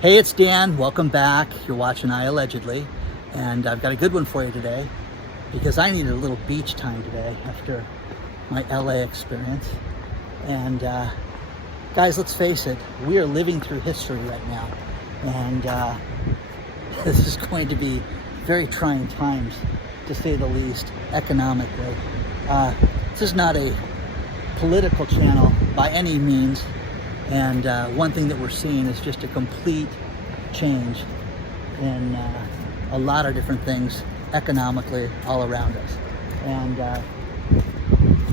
Hey, it's Dan. Welcome back. You're watching iAllegedly, and I've got a good one for you today because I needed a little beach time today after my LA experience. And guys, let's face it, we are living through history right now, and this is going to be very trying times, to say the least, economically. This is not a political channel by any means. And one thing that we're seeing is just a complete change in a lot of different things economically all around us. And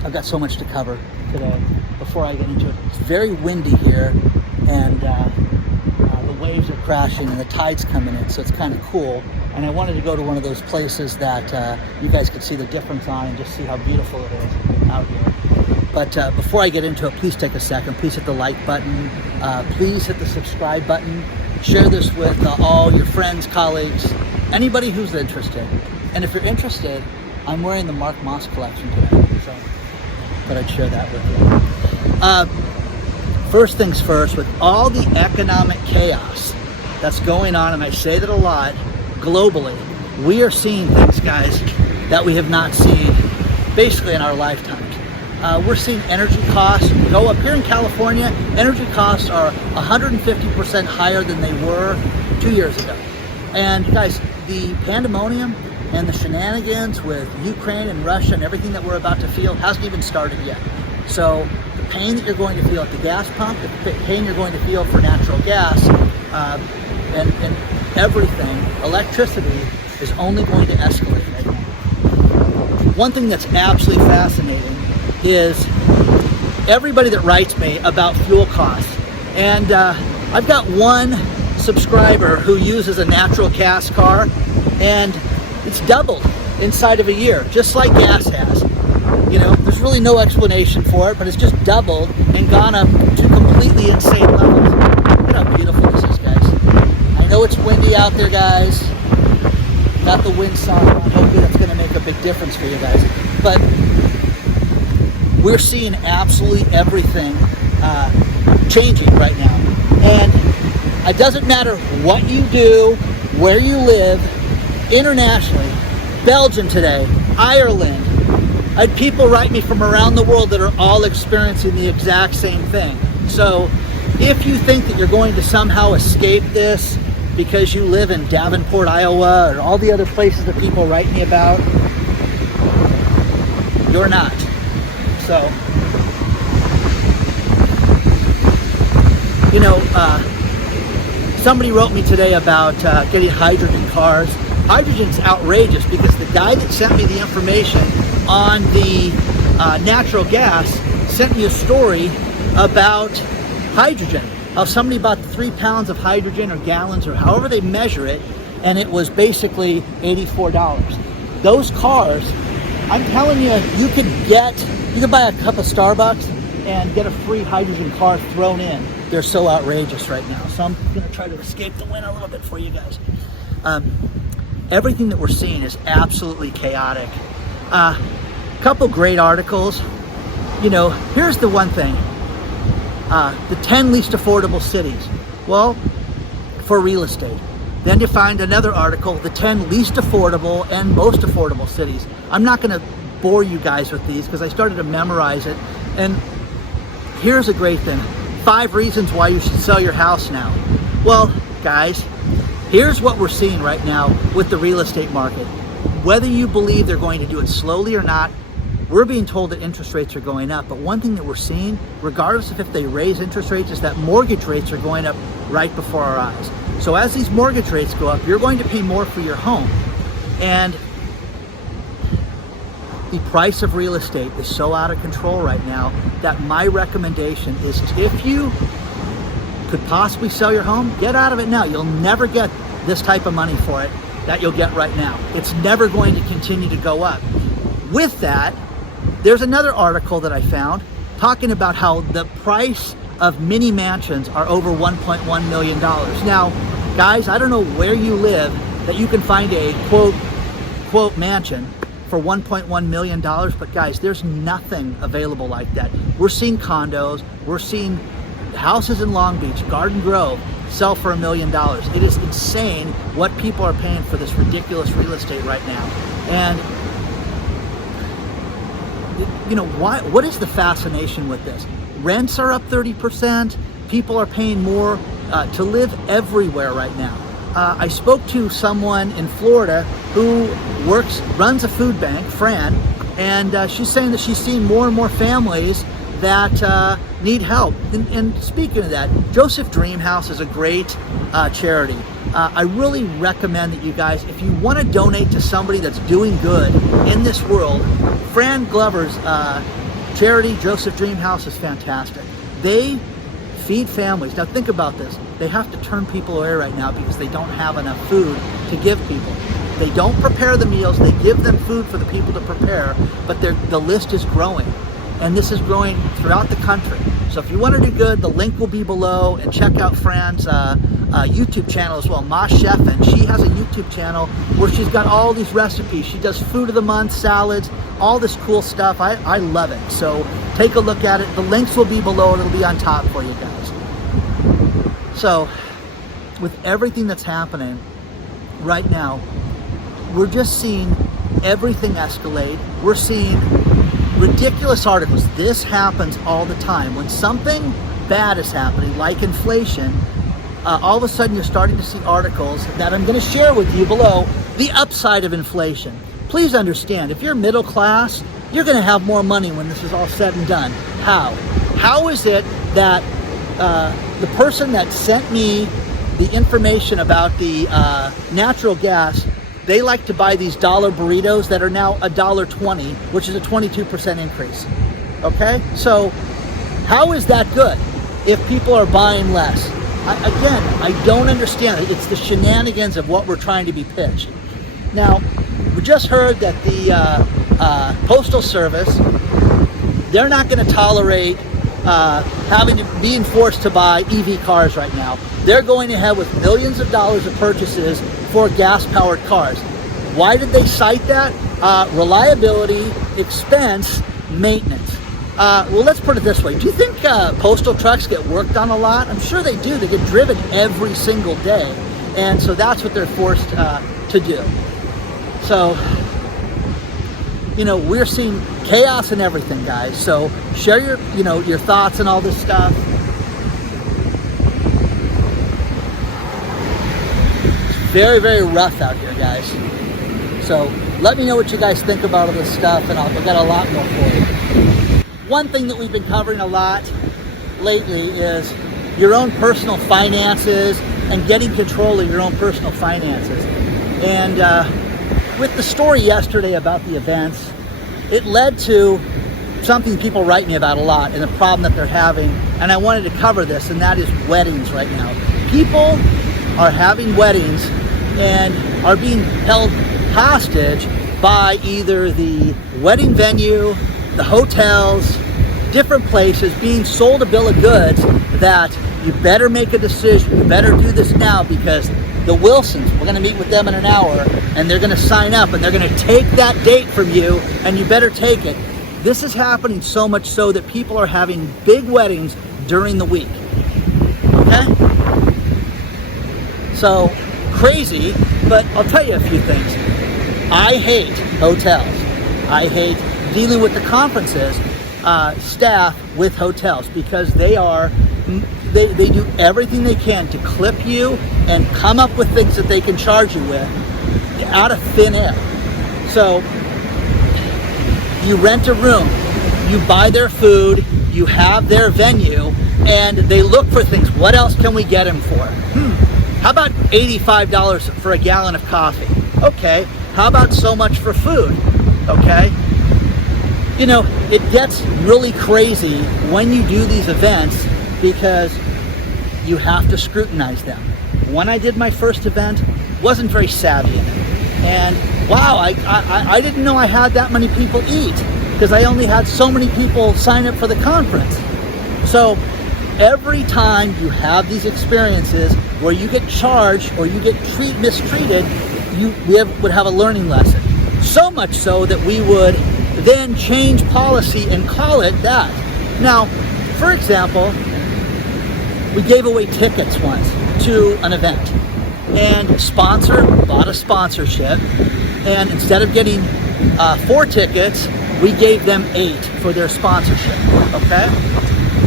I've got so much to cover today. Before I get into it, it's very windy here, and the waves are crashing and the tide's coming in, so it's kind of cool. And I wanted to go to one of those places that you guys could see the difference on and just see how beautiful it is out here. But before I get into it, please take a second. Please hit the like button. Please hit the subscribe button. Share this with all your friends, colleagues, anybody who's interested. And if you're interested, I'm wearing the Mark Moss collection today, so I thought I'd share that with you. First things first, with all the economic chaos that's going on, and I say that a lot, globally, we are seeing things, guys, that we have not seen basically in our lifetimes. We're seeing energy costs go up. Here in California, energy costs are 150% higher than they were 2 years ago. And guys, the pandemonium and the shenanigans with Ukraine and Russia and everything that we're about to feel hasn't even started yet. So the pain that you're going to feel at the gas pump, the pain you're going to feel for natural gas, and everything, electricity is only going to escalate right now. One thing that's absolutely fascinating is everybody that writes me about fuel costs. And I've got one subscriber who uses a natural gas car, and it's doubled inside of a year, just like gas has. You know, there's really no explanation for it, but it's just doubled and gone up to completely insane levels. Look at how beautiful this is, guys. I know it's windy out there, guys. Got the wind song on. Hopefully that's going to make a big difference for you guys. But we're seeing absolutely everything changing right now. And it doesn't matter what you do, where you live, internationally, Belgium today, Ireland. I had people write me from around the world that are all experiencing the exact same thing. So if you think that you're going to somehow escape this because you live in Davenport, Iowa, or all the other places that people write me about, you're not. So, you know, somebody wrote me today about getting hydrogen cars. Hydrogen's outrageous because the guy that sent me the information on the natural gas sent me a story about hydrogen. How somebody bought 3 pounds of hydrogen or gallons or however they measure it, and it was basically $84. Those cars, I'm telling you, you could buy a cup of Starbucks and get a free hydrogen car thrown in. They're so outrageous right now. So I'm going to try to escape the wind a little bit for you guys. Everything that we're seeing is absolutely chaotic. Couple great articles. You know, here's the one thing. The 10 least affordable cities. Well, for real estate. Then you find another article, the 10 least affordable and most affordable cities. I'm not going to bore you guys with these because I started to memorize it. And here's a great thing. 5 reasons why you should sell your house now. Well, guys, here's what we're seeing right now with the real estate market. Whether you believe they're going to do it slowly or not, we're being told that interest rates are going up. But one thing that we're seeing, regardless of if they raise interest rates, is that mortgage rates are going up right before our eyes. So as these mortgage rates go up, you're going to pay more for your home. And the price of real estate is so out of control right now that my recommendation is, if you could possibly sell your home, get out of it now. You'll never get this type of money for it that you'll get right now. It's never going to continue to go up. With that, there's another article that I found talking about how the price of mini mansions are over $1.1 million. Now, guys, I don't know where you live that you can find a quote mansion for $1.1 million, but guys, there's nothing available like that. We're seeing condos, we're seeing houses in Long Beach, Garden Grove, sell for $1 million. It is insane what people are paying for this ridiculous real estate right now. And you know, what is the fascination with this? Rents are up 30%. People are paying more to live everywhere right now. I spoke to someone in Florida who runs a food bank, Fran, and she's saying that she's seen more and more families that need help. And speaking of that, Joseph Dreamhouse is a great charity. I really recommend that you guys, if you want to donate to somebody that's doing good in this world, Fran Glover's charity, Joseph Dreamhouse, is fantastic. They feed families. Now think about this. They have to turn people away right now because they don't have enough food to give people. They don't prepare the meals. They give them food for the people to prepare, but the list is growing. And this is growing throughout the country. So if you want to do good, the link will be below, and check out Fran's YouTube channel as well, Ma Chef, and she has a YouTube channel where she's got all these recipes. She does food of the month, salads, all this cool stuff. I love it. So take a look at it. The links will be below, and it'll be on top for you guys. So with everything that's happening right now, we're just seeing everything escalate. We're seeing ridiculous articles. This happens all the time. When something bad is happening, like inflation, all of a sudden you're starting to see articles that I'm going to share with you below, the upside of inflation. Please understand, if you're middle class, you're going to have more money when this is all said and done. How? How is it that the person that sent me the information about the natural gas, they like to buy these dollar burritos that are now $1.20, which is a 22% increase. Okay? So how is that good if people are buying less? Again, I don't understand it. It's the shenanigans of what we're trying to be pitched. Now, we just heard that the Postal Service, they're not going to tolerate being forced to buy EV cars right now. They're going ahead with millions of dollars of purchases for gas-powered cars. Why did they cite that? Reliability, expense, maintenance. Well, let's put it this way. Do you think postal trucks get worked on a lot? I'm sure they do. They get driven every single day. And so that's what they're forced to do. So, you know, we're seeing chaos and everything, guys. So share your thoughts and all this stuff. Very, very rough out here, guys. So let me know what you guys think about all this stuff, and I've got a lot more for you. One thing that we've been covering a lot lately is your own personal finances and getting control of your own personal finances. And with the story yesterday about the events, it led to something people write me about a lot and the problem that they're having. And I wanted to cover this, and that is weddings right now. People are having weddings and are being held hostage by either the wedding venue, the hotels, different places, being sold a bill of goods that you better make a decision, you better do this now, because the Wilsons, we're going to meet with them in an hour, and they're going to sign up, and they're going to take that date from you, and you better take it. This is happening so much so that people are having big weddings during the week. Okay? So, crazy, but I'll tell you a few things. I hate hotels. I hate dealing with the conferences staff with hotels, because they do everything they can to clip you and come up with things that they can charge you with out of thin air. So you rent a room, you buy their food, you have their venue, and they look for things. What else can we get them for? How about $85 for a gallon of coffee? Okay. How about so much for food? Okay. You know, it gets really crazy when you do these events because you have to scrutinize them. When I did my first event, wasn't very savvy in it. And wow, I didn't know I had that many people eat because I only had so many people sign up for the conference. So every time you have these experiences where you get charged or you get mistreated, we would have a learning lesson. So much so that we would then change policy and call it that. Now, for example, we gave away tickets once to an event, and a sponsor bought a sponsorship, and instead of getting 4 tickets, we gave them 8 for their sponsorship, okay?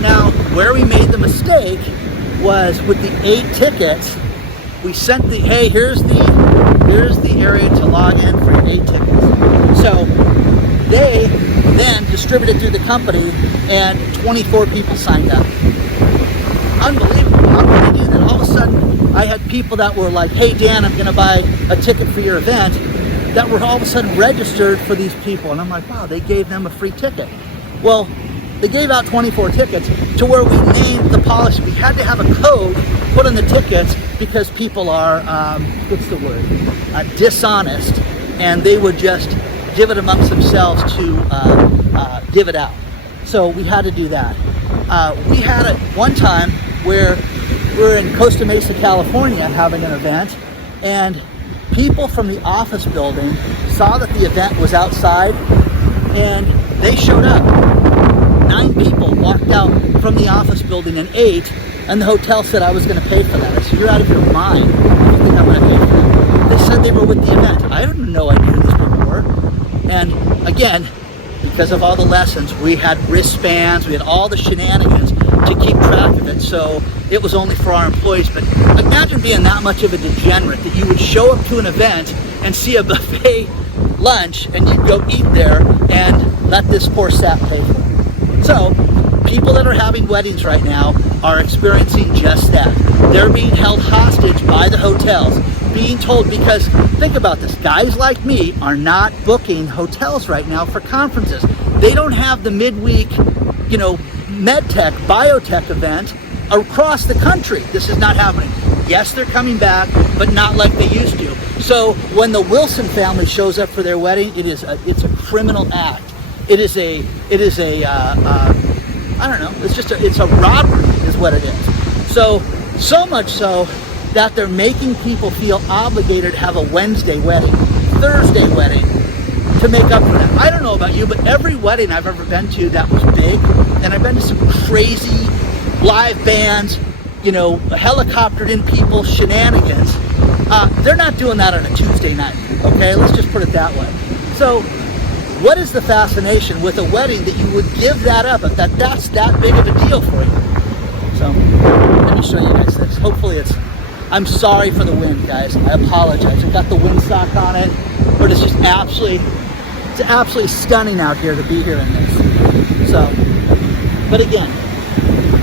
Now, where we made the mistake was with the 8 tickets, we sent the, hey, here's the area to log in for your 8 tickets. So they then distributed through the company, and 24 people signed up. Unbelievable. How could they do that? All of a sudden, I had people that were like, hey, Dan, I'm going to buy a ticket for your event, that were all of a sudden registered for these people. And I'm like, wow, they gave them a free ticket. Well, they gave out 24 tickets to where we named the policy. We had to have a code put on the tickets because people are, what's the word, dishonest, and they would just give it amongst themselves to give it out. So we had to do that. We had it one time where we were in Costa Mesa, California, having an event, and people from the office building saw that the event was outside, and they showed up. 9 people walked out from the office building and 8, and the hotel said I was going to pay for that. I said, you're out of your mind. You think I'm going to pay for that? They said they were with the event. I didn't know I knew who these people were. And again, because of all the lessons, we had wristbands, we had all the shenanigans to keep track of it, so it was only for our employees. But imagine being that much of a degenerate that you would show up to an event and see a buffet lunch, and you'd go eat there and let this poor sap pay for it. So people that are having weddings right now are experiencing just that. They're being held hostage by the hotels, being told, because think about this, guys like me are not booking hotels right now for conferences. They don't have the midweek, medtech, biotech event across the country. This is not happening. Yes, they're coming back, but not like they used to. So when the Wilson family shows up for their wedding, it's a criminal act. It is a I don't know, it's a robbery is what it is. So much so that they're making people feel obligated to have a Wednesday wedding, Thursday wedding, to make up for that. I don't know about you, but every wedding I've ever been to that was big, and I've been to some crazy live bands, helicoptered in people, shenanigans. They're not doing that on a Tuesday night, okay? Let's just put it that way. So what is the fascination with a wedding that you would give that up, if that's that big of a deal for you? So let me show you guys this. Hopefully I'm sorry for the wind, guys. I apologize. I got the windsock on it, but it's just absolutely stunning out here to be here in this. So, but again,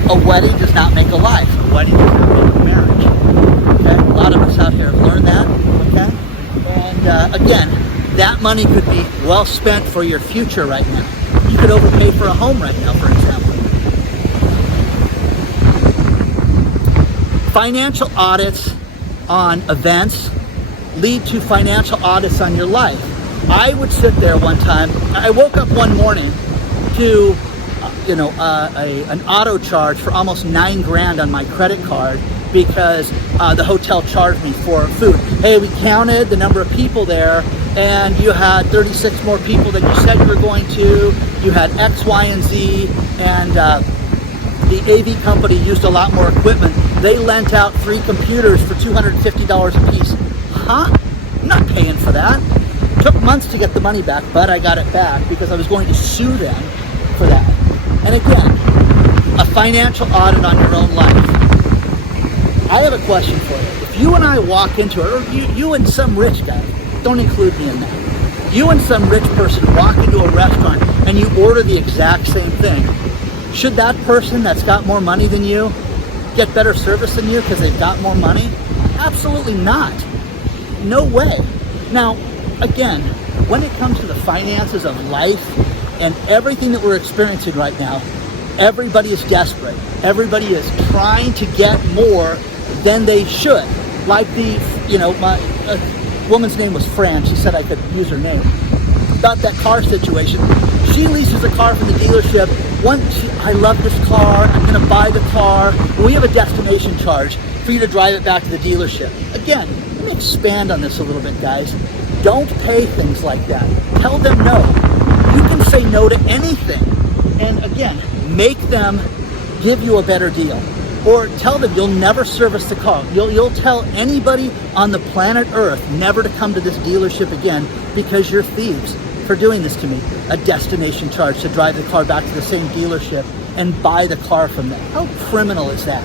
a wedding does not make a life. A wedding does not make a marriage. Okay? A lot of us out here have learned that. Okay? And again, that money could be well spent for your future right now. You could overpay for a home right now, for example. Financial audits on events lead to financial audits on your life. I would sit there one time, I woke up one morning to an auto charge for almost $9,000 on my credit card because the hotel charged me for food. Hey, we counted the number of people there, and you had 36 more people than you said you were going to. You had X, Y, and Z, and the AV company used a lot more equipment. They lent out 3 computers for $250 a piece. Huh? I'm not paying for that. Took months to get the money back, but I got it back because I was going to sue them for that. And again, a financial audit on your own life. I have a question for you. If you and I walk into it, or you and some rich guy, don't include me in that. You and some rich person walk into a restaurant and you order the exact same thing. Should that person that's got more money than you get better service than you because they've got more money? Absolutely not. No way. Now, again, when it comes to the finances of life and everything that we're experiencing right now, everybody is desperate. Everybody is trying to get more than they should. Like my woman's name was Fran. She said I could use her name. About that car situation. She leases a car from the dealership. I love this car. I'm going to buy the car. We have a destination charge for you to drive it back to the dealership. Again, let me expand on this a little bit, guys. Don't pay things like that. Tell them no. You can say no to anything. And again, make them give you a better deal. Or tell them you'll never service the car. You'll tell anybody on the planet Earth never to come to this dealership again because you're thieves for doing this to me. A destination charge to drive the car back to the same dealership and buy the car from them. How criminal is that?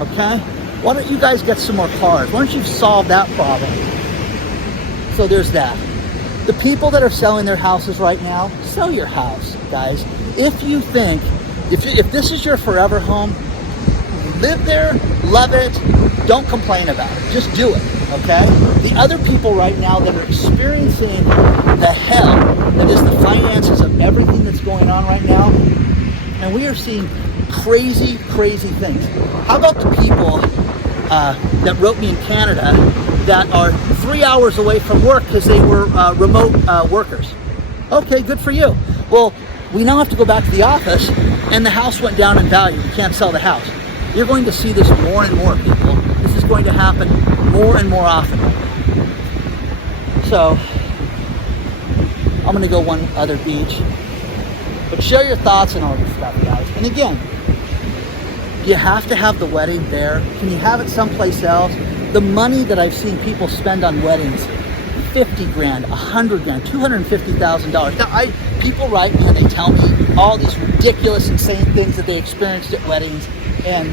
Okay? Why don't you guys get some more cars? Why don't you solve that problem? So there's that. The people that are selling their houses right now, sell your house, guys. If you think, if this is your forever home, live there, love it, don't complain about it. Just do it, okay? The other people right now that are experiencing the hell that is the finances of everything that's going on right now, and we are seeing crazy, crazy things. How about the people that wrote me in Canada that are 3 hours away from work because they were remote workers? Okay, good for you. Well, we now have to go back to the office and the house went down in value. We can't sell the house. You're going to see this more and more, people. This is going to happen more and more often. So, I'm going to go one other beach. But share your thoughts on all this stuff, guys. And again, do you have to have the wedding there? Can you have it someplace else? The money that I've seen people spend on weddings, 50 grand, 100 grand, $250,000. Now, people write me and they tell me all these ridiculous, insane things that they experienced at weddings. And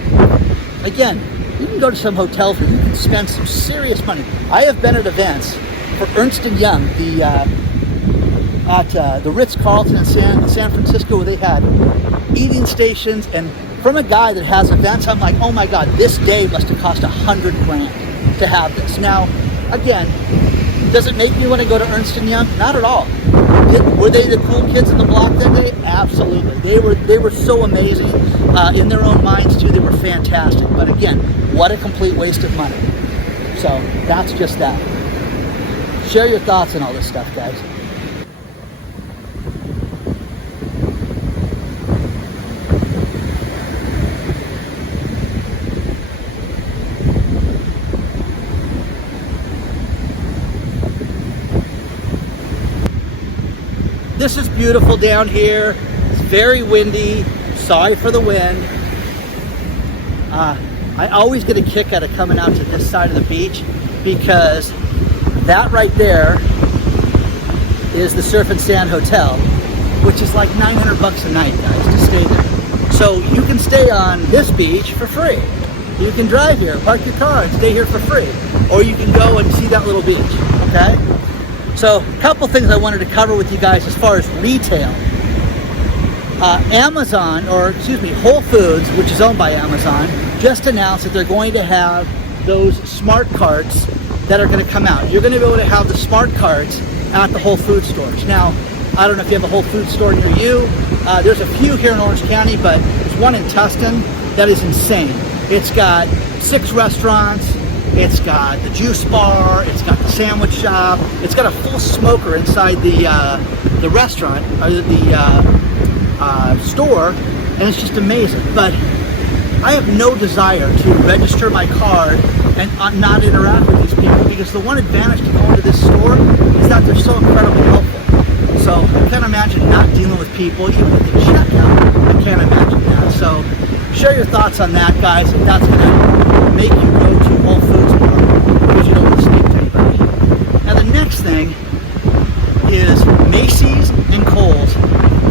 again, you can go to some hotels where you can spend some serious money. I have been at events for Ernst & Young, at the Ritz-Carlton in San Francisco, where they had eating stations. And from a guy that has events, I'm like, oh my God, this day must have cost 100 grand to have this. Now, again, does it make me want to go to Ernst & Young? Not at all. Were they the cool kids in the block that day? Absolutely. They were so amazing in their own minds too. They were fantastic. But again, what a complete waste of money. So that's just that. Share your thoughts on all this stuff, guys. This is beautiful down here. It's very windy. Sorry for the wind. I always get a kick out of coming out to this side of the beach because that right there is the Surf and Sand Hotel, which is like $900 a night, guys, to stay there. So you can stay on this beach for free. You can drive here, park your car, and stay here for free. Or you can go and see that little beach, okay? So a couple things I wanted to cover with you guys as far as retail. Whole Foods, which is owned by Amazon, just announced that they're going to have those smart carts that are going to come out. You're going to be able to have the smart carts at the Whole Food stores. Now, I don't know if you have a Whole Food store near you. There's a few here in Orange County, but there's one in Tustin that is insane. It's got 6 restaurants. It's got the juice bar, it's got the sandwich shop, it's got a full smoker inside the restaurant, or the store, and it's just amazing. But I have no desire to register my card and not interact with these people, because the one advantage to going to this store is that they're so incredibly helpful. So I can't imagine not dealing with people, even at the checkout. I can't imagine that. So share your thoughts on that, guys, if that's going to make you go to Whole Foods more because you don't want to sneak to anybody. Now the next thing is Macy's and Kohl's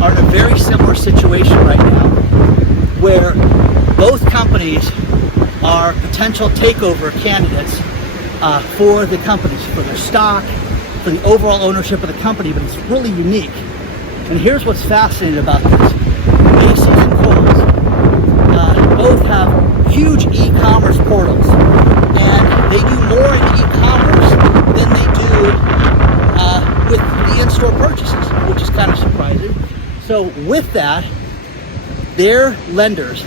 are in a very similar situation right now, where both companies are potential takeover candidates for the companies, for their stock, for the overall ownership of the company, but it's really unique. And here's what's fascinating about this. Macy's and Kohl's both have huge e-commerce portals, and they do more in e-commerce than they do with the in-store purchases, which is kind of surprising. So with that, their lenders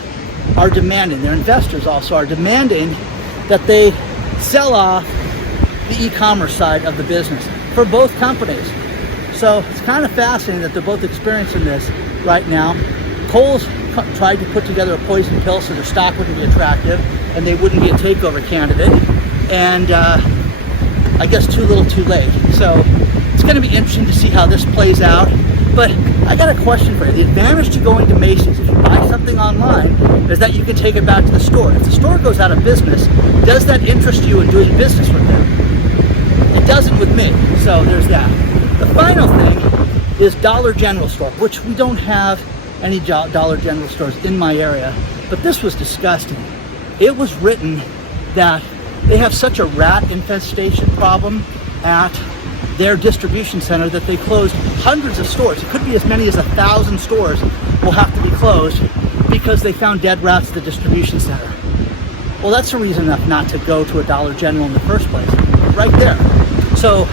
are demanding, their investors also are demanding that they sell off the e-commerce side of the business for both companies. So it's kind of fascinating that they're both experiencing this right now. Kohl's tried to put together a poison pill so their stock wouldn't be attractive and they wouldn't be a takeover candidate, and I guess too little too late. So it's going to be interesting to see how this plays out. But I got a question for you. The advantage to going to Macy's, if you buy something online, is that you can take it back to the store. If the store goes out of business, does that interest you in doing business with them? It doesn't with me, so there's that. The final thing is Dollar General store, which we don't have any Dollar General stores in my area, but this was disgusting. It was written that they have such a rat infestation problem at their distribution center that they closed hundreds of stores. It could be as many as 1,000 stores will have to be closed because they found dead rats at the distribution center. Well, that's a reason enough not to go to a Dollar General in the first place, right there. So,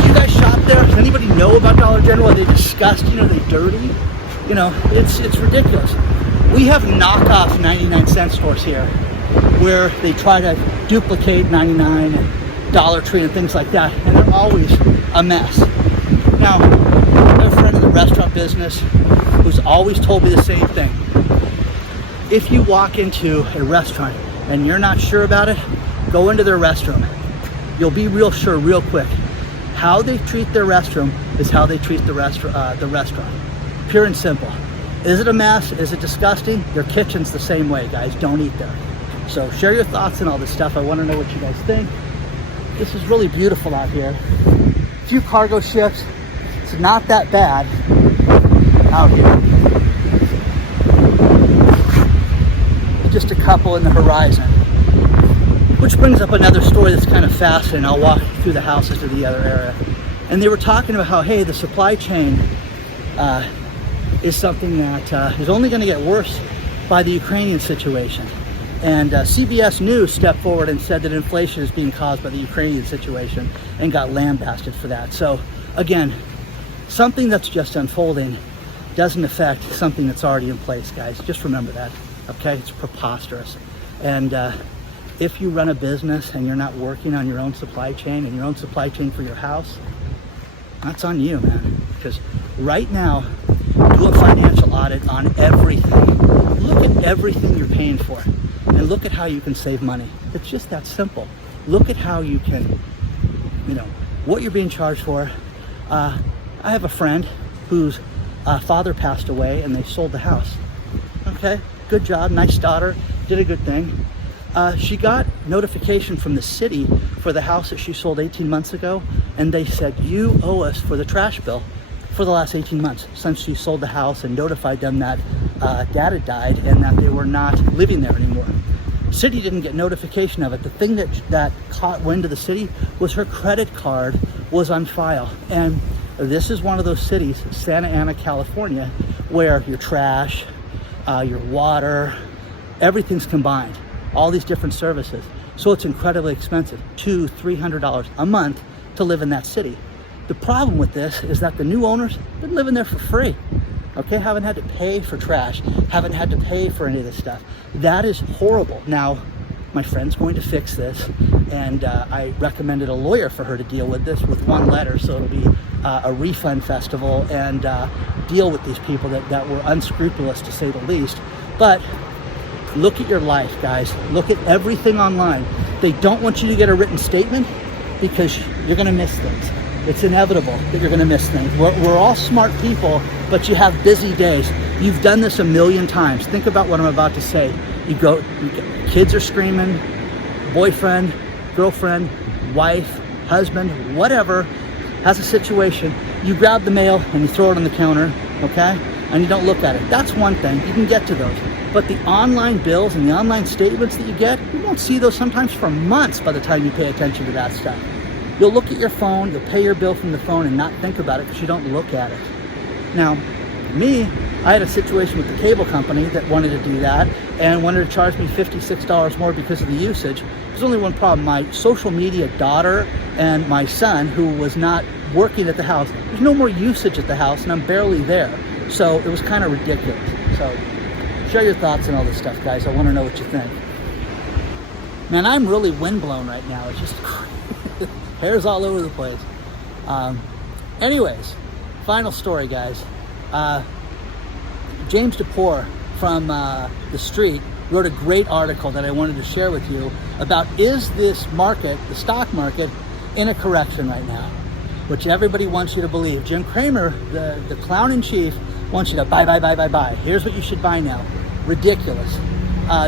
do you guys shop there? Does anybody know about Dollar General? Are they disgusting? Are they dirty? You know, it's ridiculous. We have knockoff 99-cent stores here where they try to duplicate 99 and Dollar Tree and things like that, and they're always a mess. Now, I have a friend in the restaurant business who's always told me the same thing. If you walk into a restaurant and you're not sure about it, go into their restroom. You'll be real sure real quick. How they treat their restroom is how they treat the restaurant. Pure and simple. Is it a mess? Is it disgusting? Their kitchen's the same way, guys. Don't eat there. So share your thoughts and all this stuff. I want to know what you guys think. This is really beautiful out here. A few cargo ships. It's not that bad out here. Just a couple in the horizon. Which brings up another story that's kind of fascinating. I'll walk through the houses to the other area. And they were talking about how, hey, the supply chain is something that is only going to get worse by the Ukrainian situation. And CBS News stepped forward and said that inflation is being caused by the Ukrainian situation and got lambasted for that. So again, something that's just unfolding doesn't affect something that's already in place, guys. Just remember that, okay? It's preposterous. And if you run a business and you're not working on your own supply chain and your own supply chain for your house, that's on you, man. Because right now, do a financial audit on everything. Look at everything you're paying for and look at how you can save money. It's just that simple. Look at how you can, what you're being charged for. I have a friend whose father passed away and they sold the house. Okay, good job, nice daughter, did a good thing. She got notification from the city for the house that she sold 18 months ago, and they said, you owe us for the trash bill for the last 18 months since she sold the house and notified them that dad had died and that they were not living there anymore. City didn't get notification of it. The thing that caught wind of the city was her credit card was on file. And this is one of those cities, Santa Ana, California, where your trash, your water, everything's combined. All these different services. So it's incredibly expensive, $200-300 a month to live in that city. The problem with this is that the new owners have been living there for free. Okay, haven't had to pay for trash, haven't had to pay for any of this stuff. That is horrible. Now, my friend's going to fix this, and I recommended a lawyer for her to deal with this with one letter, so it'll be a refund festival and deal with these people that were unscrupulous, to say the least. But look at your life, guys. Look at everything online. They don't want you to get a written statement because you're going to miss things. It's inevitable that you're going to miss things. We're all smart people, but you have busy days. You've done this a million times. Think about what I'm about to say. Kids are screaming, boyfriend, girlfriend, wife, husband, whatever, has a situation. You grab the mail and you throw it on the counter, okay? And you don't look at it. That's one thing. You can get to those. But the online bills and the online statements that you get, you won't see those sometimes for months by the time you pay attention to that stuff. You'll look at your phone, you'll pay your bill from the phone and not think about it because you don't look at it. Now, me, I had a situation with the cable company that wanted to do that and wanted to charge me $56 more because of the usage. There's only one problem. My social media daughter and my son, who was not working at the house, there's no more usage at the house and I'm barely there. So it was kind of ridiculous. So share your thoughts on all this stuff, guys. I want to know what you think. Man, I'm really windblown right now. It's just hair's all over the place. Anyways, final story, guys. James DePore from The Street wrote a great article that I wanted to share with you about, is this market, the stock market, in a correction right now? which everybody wants you to believe. Jim Cramer, the clown in chief, wants you to buy. Here's what you should buy now. Ridiculous.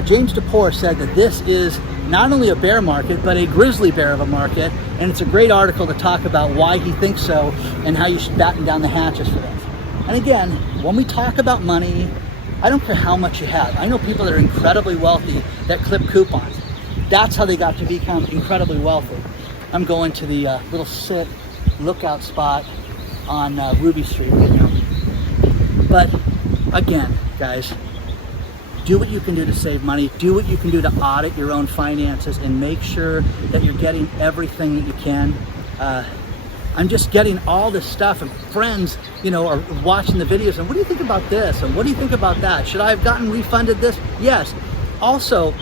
James DePore said that this is not only a bear market, but a grizzly bear of a market, and it's a great article to talk about why he thinks so and how you should batten down the hatches for that. And again, when we talk about money, I don't care how much you have. I know people that are incredibly wealthy that clip coupons. That's how they got to become incredibly wealthy. I'm going to the little sit lookout spot on Ruby Street right now. But again, guys, do what you can do to save money. Do what you can do to audit your own finances and make sure that you're getting everything that you can. I'm just getting all this stuff, and friends, are watching the videos, and what do you think about this? And what do you think about that? Should I have gotten refunded this? Yes. Also,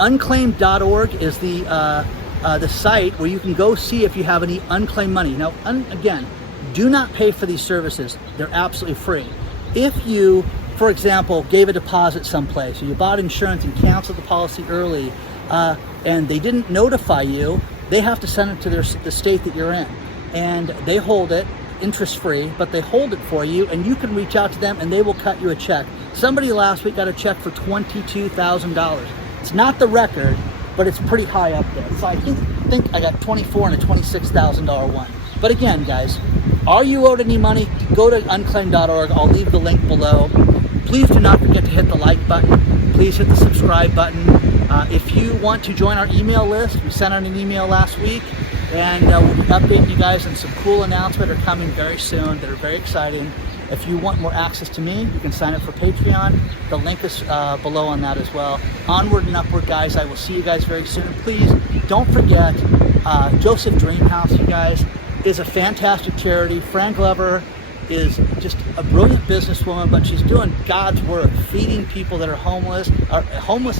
unclaimed.org is the site where you can go see if you have any unclaimed money. Now, again, do not pay for these services. They're absolutely free. If you, for example, gave a deposit someplace, or you bought insurance and canceled the policy early, and they didn't notify you, they have to send it to the state that you're in, and they hold it interest-free, but they hold it for you, and you can reach out to them and they will cut you a check. Somebody last week got a check for $22,000. It's not the record, but it's pretty high up there. So I think I got $24,000 and a $26,000 one. But again, guys, are you owed any money? Go to unclaimed.org. I'll leave the link below. Please do not forget to hit the like button. Please hit the subscribe button. If you want to join our email list, we sent out an email last week, and we'll be updating you guys on some cool announcements that are coming very soon that are very exciting. If you want more access to me, you can sign up for Patreon. The link is below on that as well. Onward and Upward, guys. I will see you guys very soon. Please don't forget Joseph Dreamhouse, you guys, is a fantastic charity. Fran Glover is just a brilliant businesswoman, but she's doing God's work, feeding people that are homeless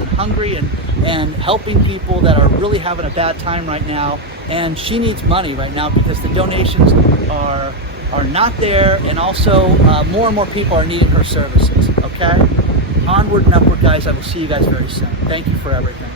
and hungry, and helping people that are really having a bad time right now. And she needs money right now because the donations are not there, and also more and more people are needing her services. Okay? Onward and upward, guys. I will see you guys very soon. Thank you for everything.